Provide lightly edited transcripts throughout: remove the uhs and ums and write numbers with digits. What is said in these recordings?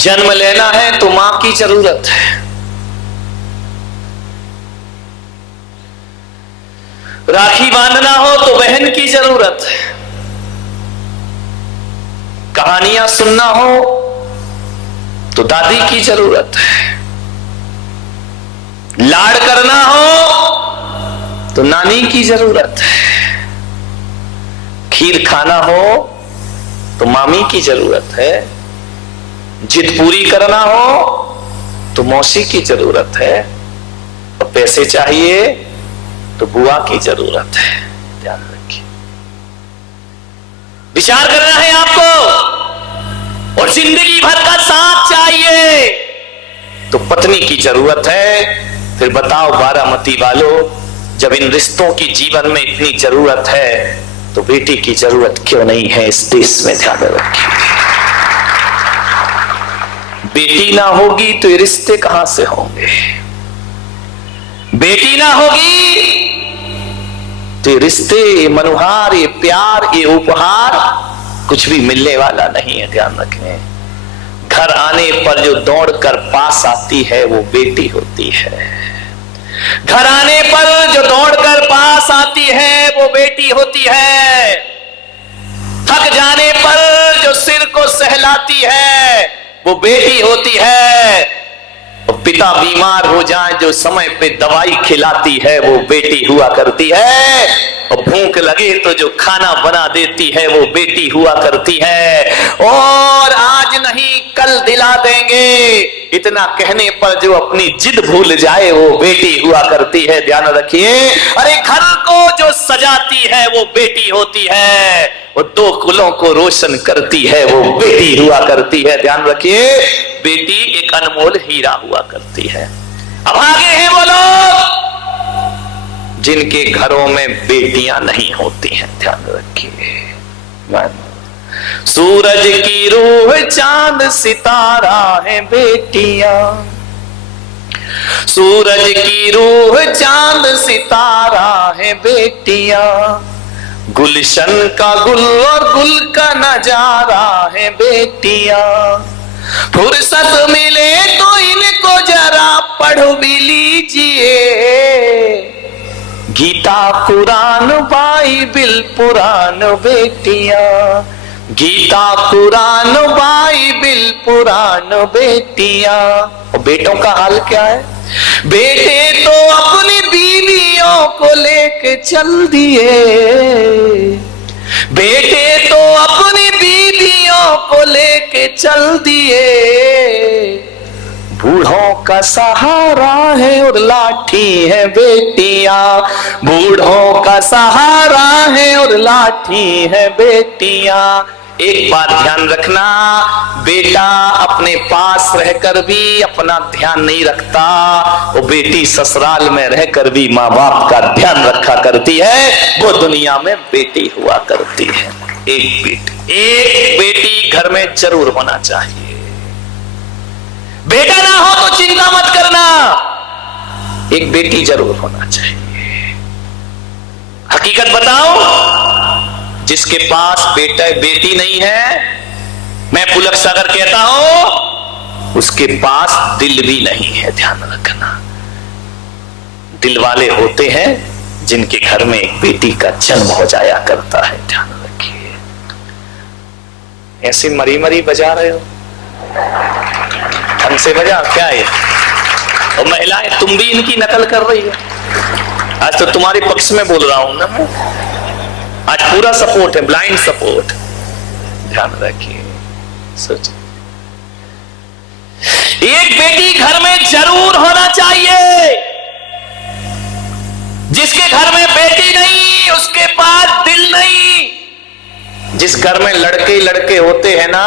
जन्म लेना है तो मां की जरूरत है, राखी बांधना हो तो बहन की जरूरत है, कहानियां सुनना हो तो दादी की जरूरत है, लाड़ करना हो तो नानी की जरूरत है, खीर खाना हो तो मामी की जरूरत है, जिद पूरी करना हो तो मौसी की जरूरत है, और पैसे चाहिए तो बुआ की जरूरत है। ध्यान रखिए, विचार करना है आपको। और जिंदगी भर का साथ चाहिए तो पत्नी की जरूरत है। फिर बताओ बारामती वालों, जब इन रिश्तों की जीवन में इतनी जरूरत है तो बेटी की जरूरत क्यों नहीं है इस देश में? ध्यान रखिए, बेटी ना होगी तो ये रिश्ते कहां से होंगे? बेटी ना होगी तो ये रिश्ते, ये मनुहार, ये प्यार, ये उपहार कुछ भी मिलने वाला नहीं है। ध्यान रखें, घर आने पर जो दौड़कर पास आती है वो बेटी होती है। घर आने पर जो दौड़कर पास आती है वो बेटी होती है। थक जाने पर जो सिर को सहलाती है वो बेटी होती है। और पिता बीमार हो जाए जो समय पे दवाई खिलाती है वो बेटी हुआ करती है। और भूख लगे तो जो खाना बना देती है वो बेटी हुआ करती है। और आज नहीं कल दिला देंगे इतना कहने पर जो अपनी जिद भूल जाए वो बेटी हुआ करती है। ध्यान रखिए, अरे घर को जो सजाती है वो बेटी होती है। वो दो कुलों को रोशन करती है वो बेटी हुआ करती है। ध्यान रखिए, बेटी एक अनमोल हीरा हुआ करती है। अब आगे हैं वो लोग जिनके घरों में बेटियां नहीं होती हैं। ध्यान रखिए, सूरज की रूह चांद सितारा है बेटियां, सूरज की रूह चांद सितारा है बेटियां, गुलशन का गुल और गुल का नजारा है बेटियां। फुर्सत मिले तो इनको जरा पढ़ भी लीजिए, गीता कुरान बाइबिल पुराण बेटियां, गीता कुरान बाइबिल पुराण बेटियां। और बेटों का हाल क्या है? बेटे तो अपनी बीवियों को लेके चल दिए, बेटे तो अपनी बीवियों को लेके चल दिए, बूढ़ों का सहारा है और लाठी है बेटियां, बूढ़ों का सहारा है और लाठी है बेटियां। एक बात ध्यान रखना, बेटा अपने पास रहकर भी अपना ध्यान नहीं रखता, वो बेटी ससुराल में रहकर भी माँ बाप का ध्यान रखा करती है। वो दुनिया में बेटी हुआ करती है। एक बेटी घर में जरूर होना चाहिए। बेटा ना हो तो चिंता मत करना, एक बेटी जरूर होना चाहिए। हकीकत बताओ, जिसके पास बेटी नहीं है, मैं पुलक सागर कहता हूं उसके पास दिल भी नहीं है। ध्यान रखना, दिल वाले होते हैं जिनके घर में एक बेटी का जन्म हो जाया करता है। ध्यान रखिए, ऐसे मरी मरी बजा रहे हो, ढंग से बजा क्या है? और महिलाएं तुम भी इनकी नकल कर रही हो। आज तो तुम्हारे पक्ष में बोल रहा हूं ना मैं, आज पूरा सपोर्ट है, ब्लाइंड सपोर्ट। ध्यान रखिए, सोचिए, एक बेटी घर में जरूर होना चाहिए। जिसके घर में बेटी नहीं उसके पास दिल नहीं। जिस घर में लड़के ही लड़के होते हैं ना,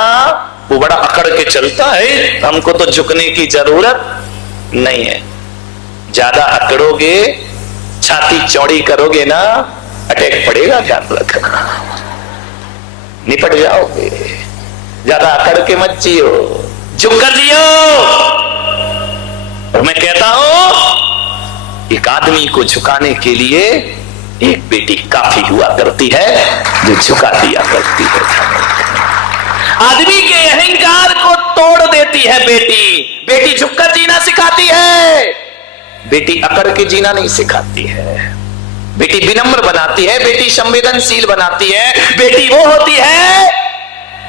वो बड़ा अकड़ के चलता है, हमको तो झुकने की जरूरत नहीं है। ज्यादा अकड़ोगे, छाती चौड़ी करोगे ना, अटैक पड़ेगा। ध्यान रखना, निपट जाओगे। ज्यादा अकड़ के मत जियो, झुक कर जियो। और मैं कहता हूं एक आदमी को झुकाने के लिए एक बेटी काफी हुआ करती है जो झुका दिया करती है। आदमी के अहंकार को तोड़ देती है बेटी। बेटी झुककर जीना सिखाती है, बेटी अकड़ के जीना नहीं सिखाती है। बेटी विनम्र बनाती है, बेटी संवेदनशील बनाती है। बेटी वो होती है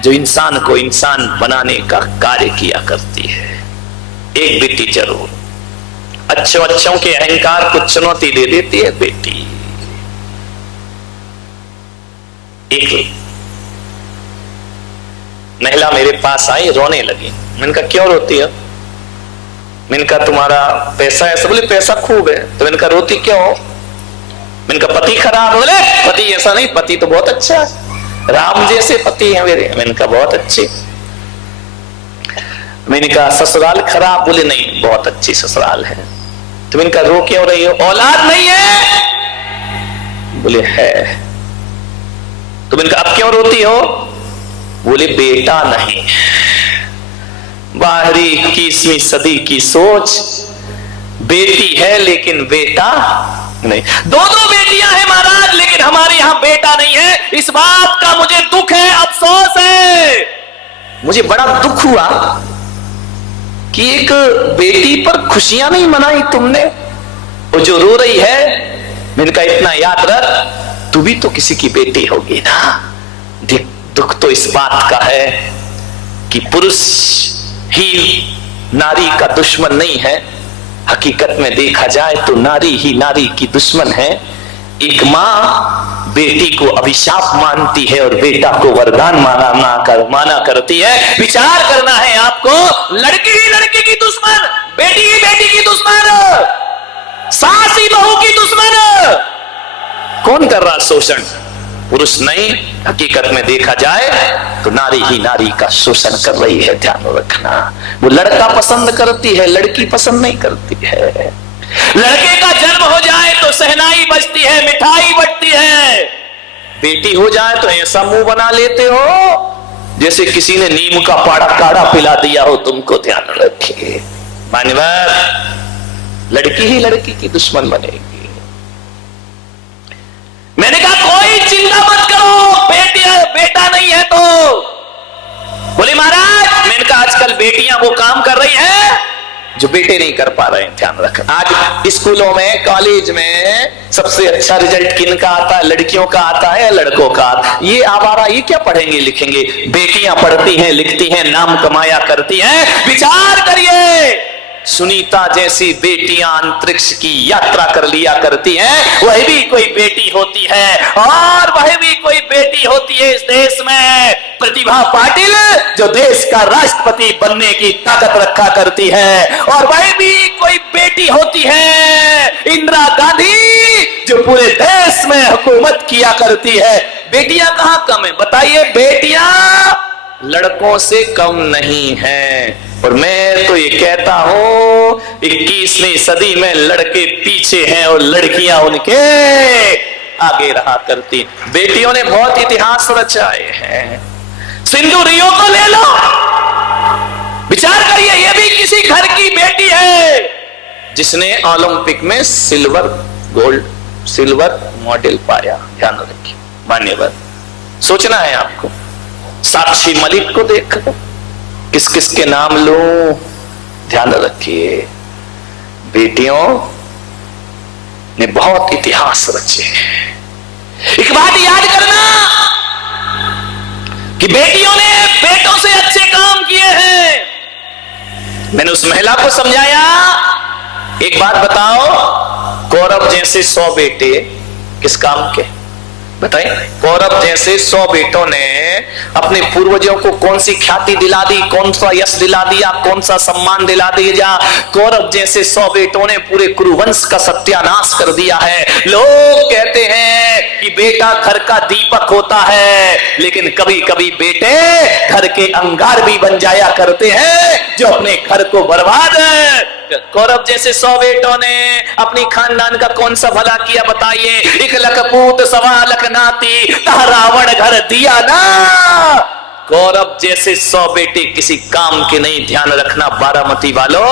जो इंसान को इंसान बनाने का कार्य किया करती है। एक बेटी जरूर अच्छों के अहंकार को चुनौती दे देती है बेटी। एक महिला मेरे पास आई, रोने लगी। मैंने कहा क्यों रोती है? मैंने कहा तुम्हारा पैसा है? बोले पैसा खूब है। तो मैंने कहा रोती क्यों? मैंने कहा पति खराब। बोले पति ऐसा नहीं, पति तो बहुत अच्छा है, राम जैसे पति है मेरे। मैंने कहा बहुत अच्छे। मैंने कहा ससुराल खराब? बोले नहीं, बहुत अच्छी ससुराल है। तो मैंने कहा रो क्यों रही हो? औलाद नहीं है? बोले है। तो मैंने कहा अब क्यों रोती हो? बोले बेटा नहीं। बाहरी 21वीं सदी की सोच, बेटी है लेकिन बेटा नहीं। दो बेटियां हैं महाराज, लेकिन हमारे यहां बेटा नहीं है। इस बात का मुझे दुख है, अफसोस है। मुझे बड़ा दुख हुआ कि एक बेटी पर खुशियां नहीं मनाई तुमने। वो जो रो रही है, मैंने कहा इतना याद रख, तू भी तो किसी की बेटी होगी ना। दुख तो इस बात का है कि पुरुष ही नारी का दुश्मन नहीं है। हकीकत में देखा जाए तो नारी ही नारी की दुश्मन है। एक मां बेटी को अभिशाप मानती है और बेटा को वरदान माना करती है। विचार करना है आपको। लड़की ही लड़की की दुश्मन, बेटी ही बेटी की दुश्मन, सास ही बहू की दुश्मन। कौन कर रहा शोषण? पुरुष नहीं। हकीकत में देखा जाए तो नारी ही नारी का शोषण कर रही है। ध्यान रखना। वो लड़का पसंद करती है, लड़की पसंद नहीं करती है। लड़के का जन्म हो जाए तो सहनाई बजती है, मिठाई बटती है। बेटी हो जाए तो ऐसा मुंह बना लेते हो जैसे किसी ने नीम का पाड़ा काढ़ा पिला दिया हो तुमको। ध्यान रखिए मान्यवर, लड़की ही लड़की की दुश्मन बनेगी। मैंने कहा कोई चिंता मत करो, बेटा नहीं है तो। बोले महाराज, मैंने कहा आजकल बेटियां वो काम कर रही हैं जो बेटे नहीं कर पा रहे हैं। ध्यान रखना। आज स्कूलों में, कॉलेज में सबसे अच्छा रिजल्ट किनका आता है? लड़कियों का आता है या लड़कों का? ये आवारा ये क्या पढ़ेंगे लिखेंगे? बेटियां पढ़ती हैं, लिखती हैं, नाम कमाया करती हैं। विचार करिए, सुनीता जैसी बेटियां अंतरिक्ष की यात्रा कर लिया करती हैं। वह भी कोई बेटी होती है, और वह भी कोई बेटी होती है इस देश में, प्रतिभा पाटिल, जो देश का राष्ट्रपति बनने की ताकत रखा करती है। और वह भी कोई बेटी होती है इंदिरा गांधी, जो पूरे देश में हुकूमत किया करती है। बेटियां कहां कम है बताइए? बेटियां लड़कों से कम नहीं है। और मैं तो ये कहता हूं 21वीं सदी में लड़के पीछे हैं और लड़कियां उनके आगे रहा करती। बेटियों ने बहुत इतिहास रचाए हैं। सिंधु रियो को ले लो, विचार करिए, ये भी किसी घर की बेटी है जिसने ओलंपिक में सिल्वर मेडल पाया। ध्यान रखिए मान्यवर, सोचना है आपको। साक्षी मलिक को देख, किस किस के नाम लूं? ध्यान रखिए, बेटियों ने बहुत इतिहास रचे। एक बात याद करना कि बेटियों ने बेटों से अच्छे काम किए हैं। मैंने उस महिला को समझाया, एक बात बताओ, कौरव जैसे 100 बेटे किस काम के? बताइए। कौरव जैसे 100 बेटों ने अपने पूर्वजों को कौन सी ख्याति दिला दी, कौन सा यश दिला दिया, कौन सा सम्मान दिला दिया। कौरव जैसे 100 बेटों ने पूरे कुरुवंश का सत्यानाश कर दिया है। लोग कहते हैं कि बेटा घर का दीपक होता है, लेकिन कभी कभी बेटे घर के अंगार भी बन जाया करते हैं, जो अपने घर को बर्बाद। कौरव जैसे 100 बेटों ने अपनी खानदान का कौन सा भला किया बताइए? 1 लख पूत 1.25 लख नाती, रावण घर दिया ना, कौरव जैसे 100 बेटे किसी काम के नहीं। ध्यान रखना बारामती वालों,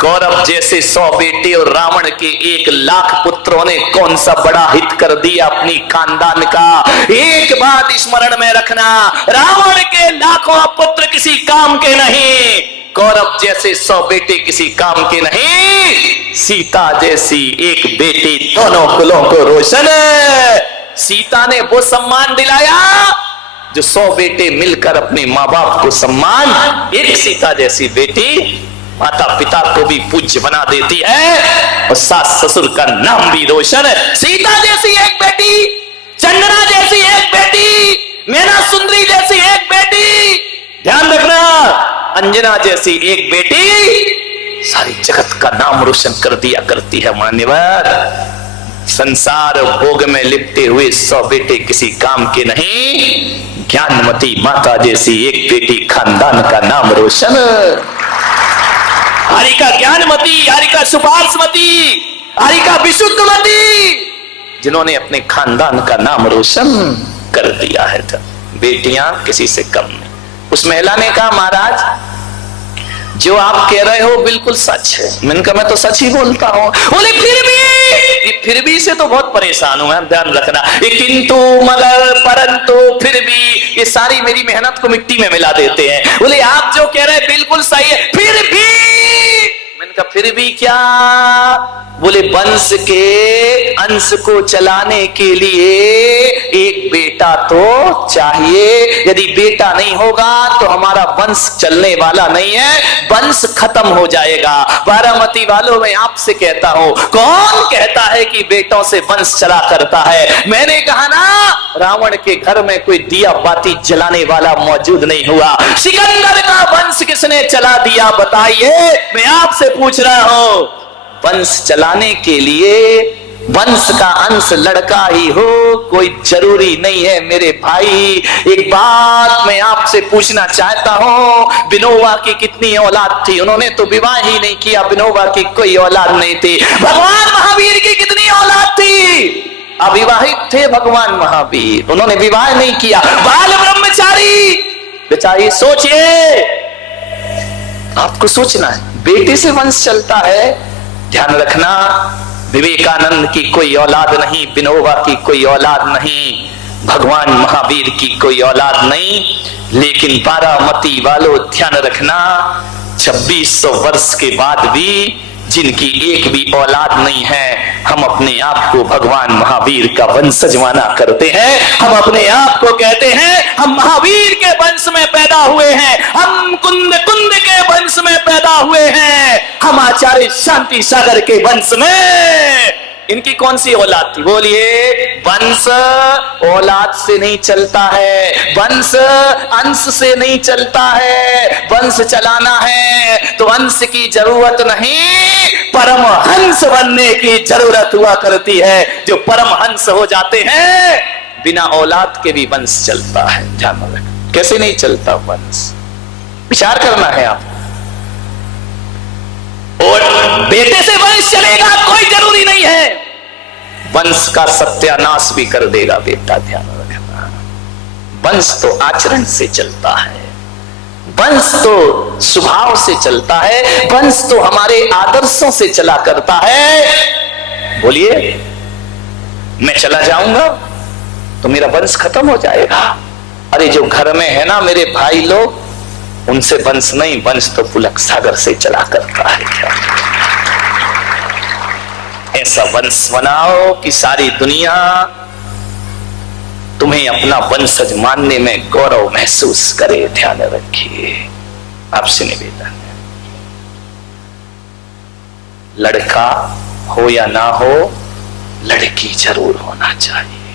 कौरव जैसे 100 बेटे और रावण के 1,00,000 पुत्रों ने कौन सा बड़ा हित कर दिया अपनी खानदान का। एक बात स्मरण में रखना, रावण के लाखों पुत्र किसी काम के नहीं, कौरव जैसे 100 बेटे किसी काम के नहीं। सीता जैसी एक बेटी दोनों कुलों को रोशन। सीता ने वो सम्मान दिलाया जो 100 बेटे मिलकर अपने माँ बाप को सम्मान। एक सीता जैसी बेटी माता पिता को भी पूज्य बना देती है और सास ससुर का नाम भी रोशन है। सीता जैसी एक बेटी, चंद्रा जैसी एक बेटी, मैना सुंदरी जैसी एक बेटी, ध्यान रखना अंजना जैसी एक बेटी सारी जगत का नाम रोशन कर दिया करती है। मान्यवर, संसार भोग में लिपटे हुए 100 बेटे किसी काम के नहीं, ज्ञानमती माता जैसी एक बेटी खानदान का नाम रोशन। हारिका ज्ञानमती, हारिका सुपार्श्वती, हारिका विशुद्धमती, जिन्होंने अपने खानदान का नाम रोशन कर दिया है। बेटियां किसी से कम नहीं। उस महिला ने कहा, महाराज जो आप कह रहे हो बिल्कुल सच है। मैंने कहा मैं तो सच ही बोलता हूं। बोले फिर भी से तो बहुत परेशान हूं। ध्यान रखना, किंतु मगर परंतु फिर भी, ये सारी मेरी मेहनत को मिट्टी में मिला देते हैं। बोले आप जो कह रहे हैं बिल्कुल सही है, फिर भी। मैंने कहा फिर भी क्या? बोले वंश के अंश को चलाने के लिए एक बेटा तो चाहिए। यदि बेटा नहीं होगा तो हमारा वंश चलने वाला नहीं है, वंश खत्म हो जाएगा। बारामती वालों, मैं आपसे कहता हूं, कौन कहता है कि बेटों से वंश चला करता है? मैंने कहा ना, रावण के घर में कोई दिया बाती जलाने वाला मौजूद नहीं हुआ। सिकंदर का वंश किसने चला दिया बताइए? मैं आपसे पूछ रहा हूं। वंश चलाने के लिए वंश का अंश लड़का ही हो कोई जरूरी नहीं है मेरे भाई। एक बात मैं आपसे पूछना चाहता हूं, विनोबा की कितनी औलाद थी? उन्होंने तो विवाह ही नहीं किया, विनोबा की कोई औलाद नहीं थी। भगवान महावीर की कितनी औलाद थी? अविवाहित थे भगवान महावीर, उन्होंने विवाह नहीं किया, बाल ब्रह्मचारी। बेचारी सोचिए, आपको सोचना है, बेटे से वंश चलता है। ध्यान रखना, विवेकानंद की कोई औलाद नहीं, विनोबा की कोई औलाद नहीं, भगवान महावीर की कोई औलाद नहीं। लेकिन बारामती वालों ध्यान रखना, 2600 वर्ष के बाद भी जिनकी एक भी औलाद नहीं है, हम अपने आप को भगवान महावीर का वंशज माना करते हैं। हम अपने आप को कहते हैं हम महावीर के वंश में पैदा हुए हैं, हम कुंद के वंश में पैदा हुए हैं, हम आचार्य शांति सागर के वंश में। इनकी कौन सी औलाद थी? बोलिए। वंश औलाद से नहीं चलता है, वंश अंश से नहीं चलता है। वंश चलाना है तो अंश की जरूरत नहीं, परमहंस बनने की जरूरत हुआ करती है। जो परमहंस हो जाते हैं, बिना औलाद के भी वंश चलता है। ध्यान रखना, कैसे नहीं चलता वंश, विचार करना है आप। और बेटे से वंश चलेगा कोई जरूरी नहीं है, वंश का सत्यानाश भी कर देगा बेटा। ध्यान रखना, वंश तो आचरण से चलता है, वंश तो स्वभाव से चलता है, वंश तो हमारे आदर्शों से चला करता है। बोलिए, मैं चला जाऊंगा तो मेरा वंश खत्म हो जाएगा। अरे जो घर में है ना मेरे भाई लोग, उनसे वंश नहीं, वंश तो पुलक सागर से चला करता है। ऐसा वंश बनाओ कि सारी दुनिया तुम्हें अपना वंशज मानने में गौरव महसूस करे। ध्यान रखिए, आपसे निवेदन है, लड़का हो या ना हो, लड़की जरूर होना चाहिए।